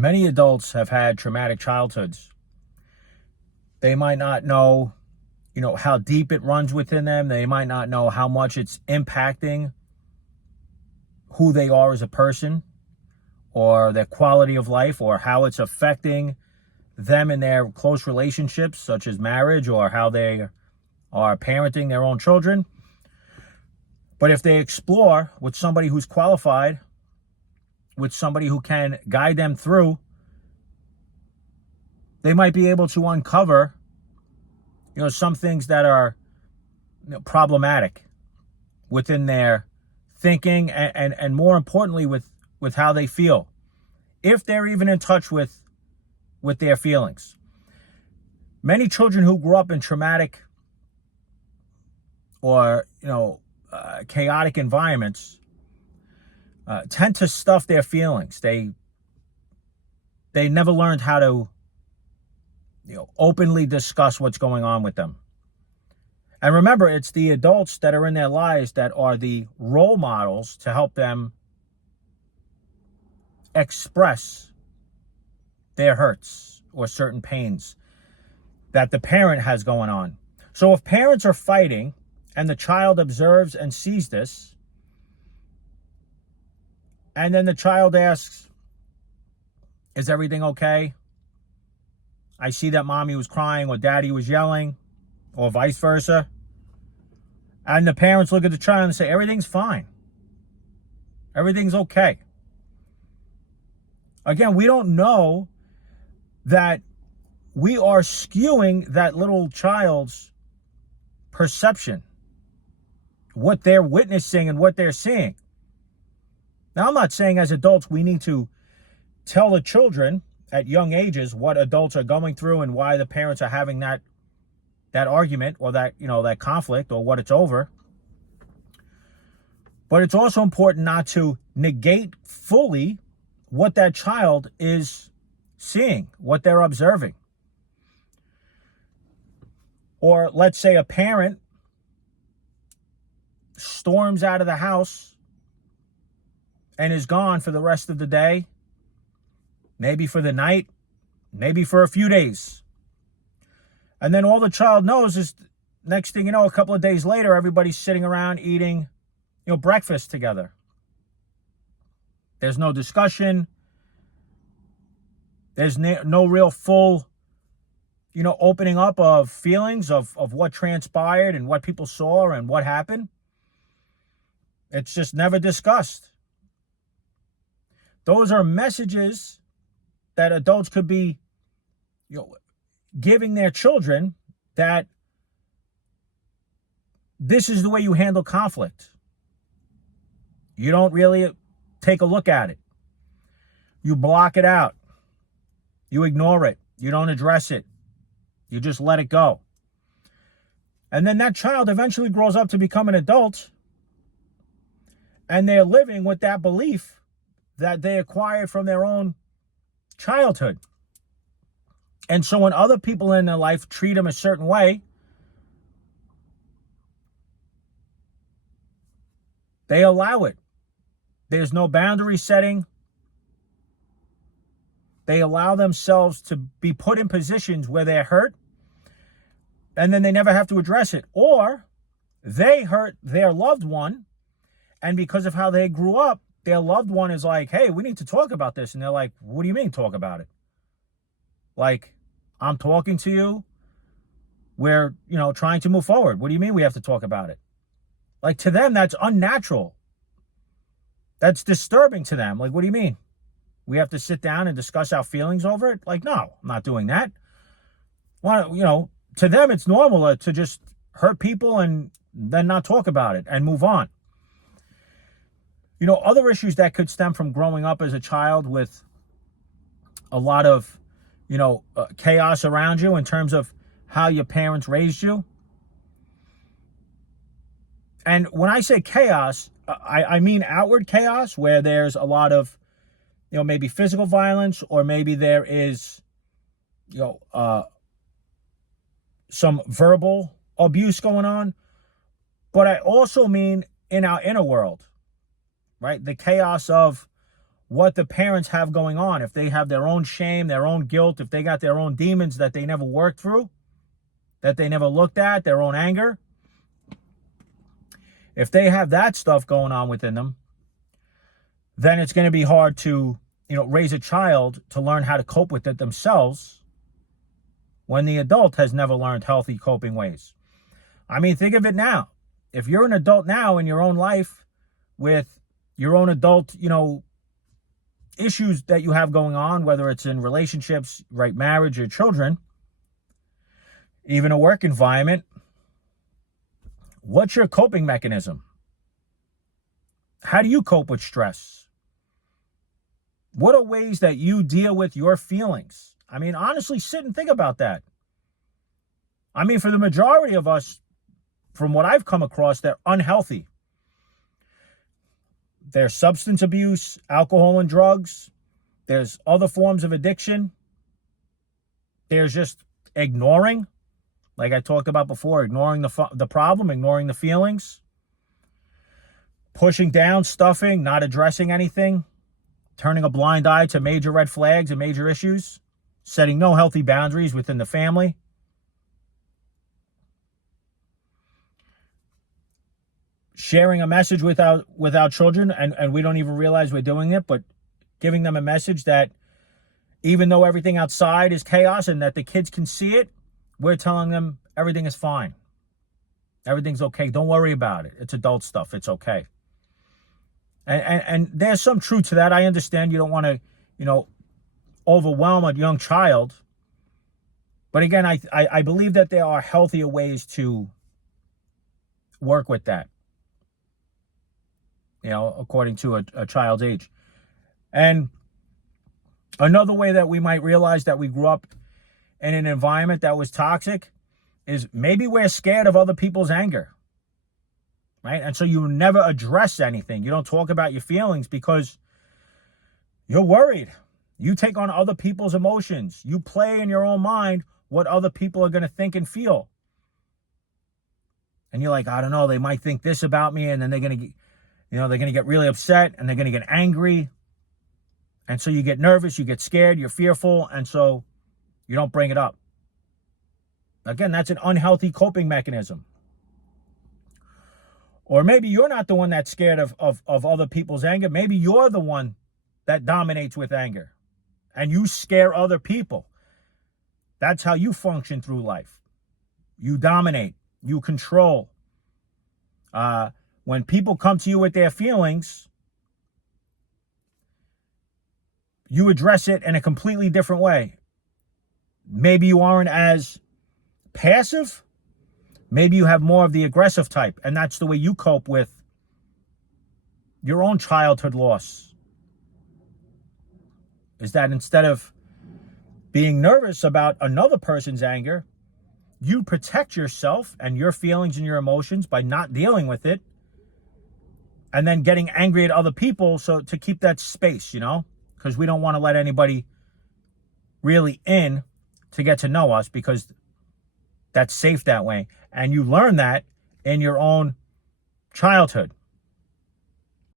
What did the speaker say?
Many adults have had traumatic childhoods. They might not know, how deep it runs within them. They might not know how much it's impacting who they are as a person or their quality of life, or how it's affecting them in their close relationships, such as marriage, or how they are parenting their own children. But if they explore with somebody who's qualified, with somebody who can guide them through, they might be able to uncover, some things that are problematic within their thinking, and more importantly, with how they feel, if they're even in touch with their feelings. Many children who grew up in traumatic or chaotic environments tend to stuff their feelings. They never learned how to openly discuss what's going on with them. And remember, it's the adults that are in their lives that are the role models to help them express their hurts or certain pains that the parent has going on. So if parents are fighting and the child observes and sees this, and then the child asks, "Is everything okay? I see that mommy was crying or daddy was yelling," or vice versa. And the parents look at the child and say, "Everything's fine. Everything's okay." Again, we don't know that we are skewing that little child's perception, what they're witnessing and what they're seeing. Now, I'm not saying as adults we need to tell the children at young ages what adults are going through and why the parents are having that argument or that conflict or what it's over. But it's also important not to negate fully what that child is seeing, what they're observing. Or let's say a parent storms out of the house and is gone for the rest of the day, maybe for the night, maybe for a few days. And then all the child knows is, next thing you know, a couple of days later, everybody's sitting around eating, breakfast together. There's no discussion. There's no real full, opening up of feelings of what transpired and what people saw and what happened. It's just never discussed. Those are messages that adults could be, giving their children, that this is the way you handle conflict. You don't really take a look at it. You block it out. You ignore it. You don't address it. You just let it go. And then that child eventually grows up to become an adult, and they're living with that belief that they acquired from their own childhood. And so when other people in their life treat them a certain way, they allow it. There's no boundary setting. They allow themselves to be put in positions where they're hurt, and then they never have to address it. Or they hurt their loved one, and because of how they grew up, their loved one is like, "Hey, we need to talk about this." And they're like, "What do you mean talk about it? Like, I'm talking to you. We're, trying to move forward. What do you mean we have to talk about it?" Like, to them, that's unnatural. That's disturbing to them. Like, what do you mean? We have to sit down and discuss our feelings over it? Like, no, I'm not doing that. Well, to them, it's normal to just hurt people and then not talk about it and move on. Other issues that could stem from growing up as a child with a lot of, chaos around you in terms of how your parents raised you. And when I say chaos, I mean outward chaos, where there's a lot of, maybe physical violence, or maybe there is, some verbal abuse going on. But I also mean in our inner world, right? The chaos of what the parents have going on. If they have their own shame, their own guilt, if they got their own demons that they never worked through, that they never looked at, their own anger. If they have that stuff going on within them, then it's going to be hard to, raise a child to learn how to cope with it themselves when the adult has never learned healthy coping ways. I mean, think of it now. If you're an adult now in your own life with your own adult, issues that you have going on, whether it's in relationships, right, marriage or children, even a work environment, what's your coping mechanism? How do you cope with stress? What are ways that you deal with your feelings? I mean, honestly, sit and think about that. I mean, for the majority of us, from what I've come across, they're unhealthy. There's substance abuse, alcohol and drugs. There's other forms of addiction. There's just ignoring, like I talked about before, ignoring the problem, ignoring the feelings. Pushing down, stuffing, not addressing anything. Turning a blind eye to major red flags and major issues. Setting no healthy boundaries within the family. Sharing a message with our children, and we don't even realize we're doing it, but giving them a message that even though everything outside is chaos and that the kids can see it, we're telling them everything is fine. Everything's okay. Don't worry about it. It's adult stuff. It's okay. And there's some truth to that. I understand you don't want to, overwhelm a young child. But again, I believe that there are healthier ways to work with that, according to a child's age. And another way that we might realize that we grew up in an environment that was toxic is maybe we're scared of other people's anger. Right? And so you never address anything. You don't talk about your feelings because you're worried. You take on other people's emotions. You play in your own mind what other people are going to think and feel. And you're like, I don't know, they might think this about me, and then they're going to they're going to get really upset, and they're going to get angry. And so you get nervous, you get scared, you're fearful, and so you don't bring it up. Again, that's an unhealthy coping mechanism. Or maybe you're not the one that's scared of other people's anger. Maybe you're the one that dominates with anger. And you scare other people. That's how you function through life. You dominate. You control. When people come to you with their feelings, you address it in a completely different way. Maybe you aren't as passive. Maybe you have more of the aggressive type, and that's the way you cope with your own childhood loss. Is that instead of being nervous about another person's anger, you protect yourself and your feelings and your emotions by not dealing with it, and then getting angry at other people so to keep that space, because we don't want to let anybody really in to get to know us, because that's safe that way. And you learn that in your own childhood.